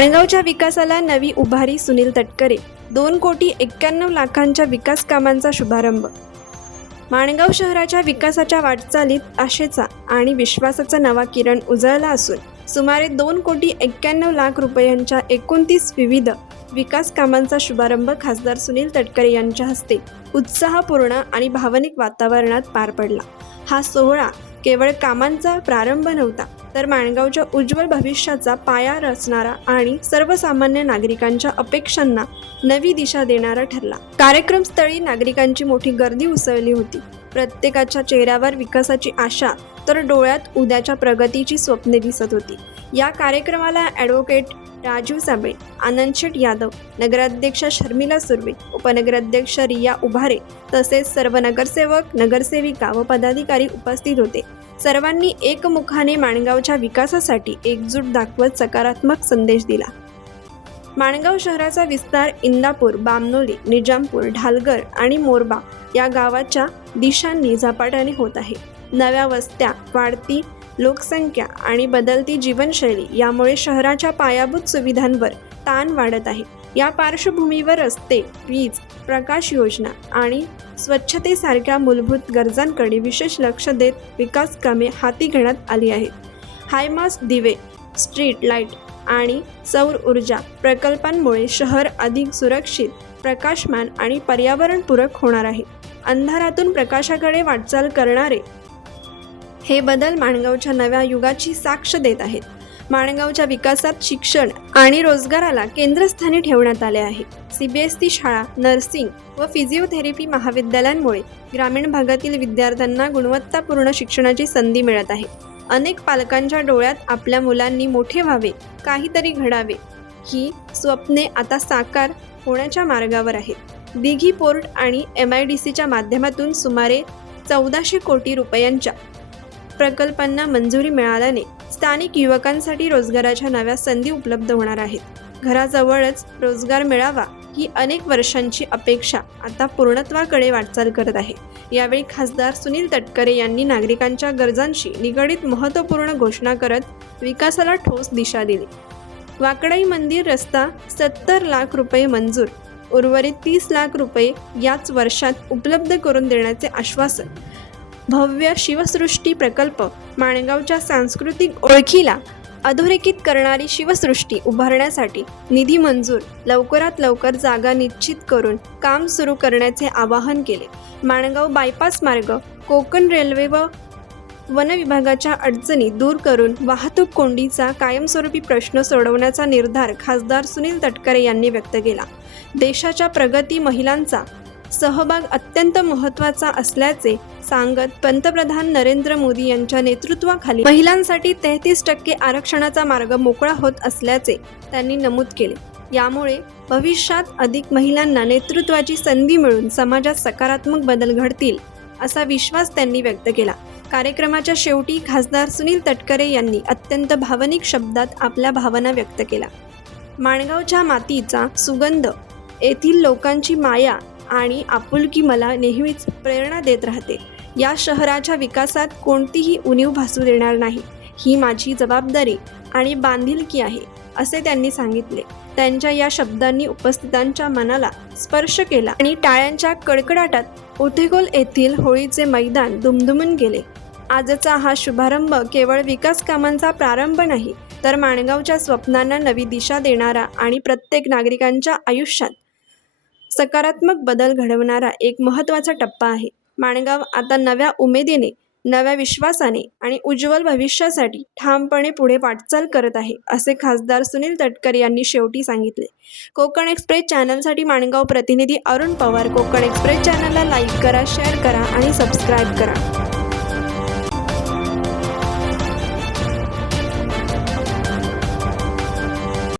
माणगावच्या विकासाला नवी उभारी. सुनील तटकरे. 2,91,00,000च्या विकास कामांचा शुभारंभ. माणगाव शहराच्या विकासाच्या वाटचालीत आशेचा आणि विश्वासाचा नवा किरण उजळला असून सुमारे 2,91,00,000 रुपयांच्या 29 विविध विकास कामांचा शुभारंभ खासदार सुनील तटकरे यांच्या हस्ते उत्साहपूर्ण आणि भावनिक वातावरणात पार पडला. हा सोहळा केवळ कामांचा प्रारंभ नव्हता, तर माणगावच्या उज्ज्वल भविष्याचा पाया रचणारा आणि सर्वसामान्य नागरिकांच्या अपेक्षांना नवी दिशा देणारा ठरला. कार्यक्रमस्थळी नागरिकांची मोठी गर्दी उसळली होती. प्रत्येकाच्या चेहऱ्यावर विकासाची आशा तर डोळ्यात उद्याच्या प्रगतीची स्वप्ने दिसत होती. या कार्यक्रमाला ॲडव्होकेट राजीव साबळे, आनंद शेठ यादव, नगराध्यक्षा शर्मिला सुर्वे, उपनगराध्यक्ष रिया उभारे तसेच सर्व नगरसेवक, नगरसेविका व पदाधिकारी उपस्थित होते. सर्वांनी एकमुखाने माणगावच्या विकासासाठी एकजूट दाखवत सकारात्मक संदेश दिला. माणगाव शहराचा विस्तार इंदापूर, बामनोली, निजामपूर, ढालगर आणि मोरबा या गावाच्या दिशांनी झपाट्याने होत आहे. नव्या वस्त्या, वाढती लोकसंख्या आणि बदलती जीवनशैली यामुळे शहराच्या पायाभूत सुविधांवर ताण वाढत आहे. या पार्श्वभूमीवर रस्ते, वीज, प्रकाश योजना आणि स्वच्छतेसारख्या मूलभूत गरजांकडे विशेष लक्ष देत विकास कामे हाती घेण्यात आली आहेत. हायमास दिवे, स्ट्रीट लाईट आणि सौर ऊर्जा प्रकल्पांमुळे शहर अधिक सुरक्षित, प्रकाशमान आणि पर्यावरणपूरक होणार आहे. अंधारातून प्रकाशाकडे वाटचाल करणारे हे बदल माणगावच्या नव्या युगाची साक्ष देत आहेत. माणगावच्या विकासात शिक्षण आणि रोजगाराला केंद्रस्थानी ठेवण्यात आले आहे. CBSE शाळा, नर्सिंग व फिजिओथेरपी महाविद्यालयांमुळे ग्रामीण भागातील विद्यार्थ्यांना गुणवत्तापूर्ण शिक्षणाची संधी मिळत आहे. अनेक पालकांच्या डोळ्यात आपल्या मुलांनी मोठे व्हावे, काहीतरी घडावे ही स्वप्ने आता साकार होण्याच्या मार्गावर आहेत. दिघी पोर्ट आणि MIDCच्या माध्यमातून सुमारे 1400 कोटी रुपयांच्या प्रकल्पांना मंजुरी मिळाल्याने स्थानिक युवकांसाठी रोजगाराच्या नव्या संधी उपलब्ध होणार आहेत. घराजवळच रोजगार मिळावा ही अनेक वर्षांची अपेक्षा आता पूर्णत्वाकडे वाटचाल करत आहे. यावेळी खासदार सुनील तटकरे यांनी नागरिकांच्या गरजांशी निगडीत महत्त्वपूर्ण घोषणा करत विकासाला ठोस दिशा दिली. वाकडाई मंदिर रस्ता 70 लाख रुपये मंजूर, उर्वरित 30 लाख रुपये याच वर्षात उपलब्ध करून देण्याचे आश्वासन. भव्य शिवसृष्टी प्रकल्प. माणगावच्या सांस्कृतिक ओळखीला अधोरेखित करणारी शिवसृष्टी उभारण्यासाठी निधी मंजूर. लवकरात लवकर जागा निश्चित करून काम सुरू करण्याचे आवाहन केले. माणगाव बायपास मार्ग. कोकण रेल्वे व वन विभागाच्या अडचणी दूर करून वाहतूक कोंडीचा कायमस्वरूपी प्रश्न सोडवण्याचा निर्धार खासदार सुनील तटकरे यांनी व्यक्त केला. देशाच्या प्रगती महिलांचा सहभाग अत्यंत महत्त्वाचा असल्याचे सांगत पंतप्रधान नरेंद्र मोदी यांच्या नेतृत्वाखाली महिलांसाठी 33% आरक्षणाचा मार्ग मोकळा होत असल्याचे त्यांनी नमूद केले. यामुळे भविष्यात अधिक महिलांना नेतृत्वाची संधी मिळून समाजात सकारात्मक बदल घडतील असा विश्वास त्यांनी व्यक्त केला. कार्यक्रमाच्या शेवटी खासदार सुनील तटकरे यांनी अत्यंत भावनिक शब्दात आपल्या भावना व्यक्त केल्या. माणगावच्या मातीचा सुगंध, येथील लोकांची माया आणि आपुलकी मला नेहमीच प्रेरणा देत राहते. या शहराच्या विकासात कोणतीही उणीव भासू देणार नाही, ही माझी जबाबदारी आणि बांधिलकी आहे, असे त्यांनी सांगितले. त्यांच्या या शब्दांनी उपस्थितांच्या मनाला स्पर्श केला आणि टाळ्यांच्या कडकडाटात उथेगोल येथील होळीचे मैदान दुमदुमून गेले. आजचा हा शुभारंभ केवळ विकास कामांचा प्रारंभ नाही, तर माणगावच्या स्वप्नांना नवी दिशा देणारा आणि प्रत्येक नागरिकांच्या आयुष्यात सकारात्मक बदल घडवणारा एक महत्त्वाचा टप्पा आहे. माणगाव आता नव्या उमेदीने, नव्या विश्वासाने आणि उज्ज्वल भविष्यासाठी ठामपणे पुढे वाटचाल करत आहे, असे खासदार सुनील तटकरे यांनी शेवटी सांगितले. कोकण एक्सप्रेस चॅनलसाठी माणगाव प्रतिनिधी अरुण पवार. कोकण एक्सप्रेस चॅनलला लाईक करा, शेअर करा आणि सबस्क्राईब करा.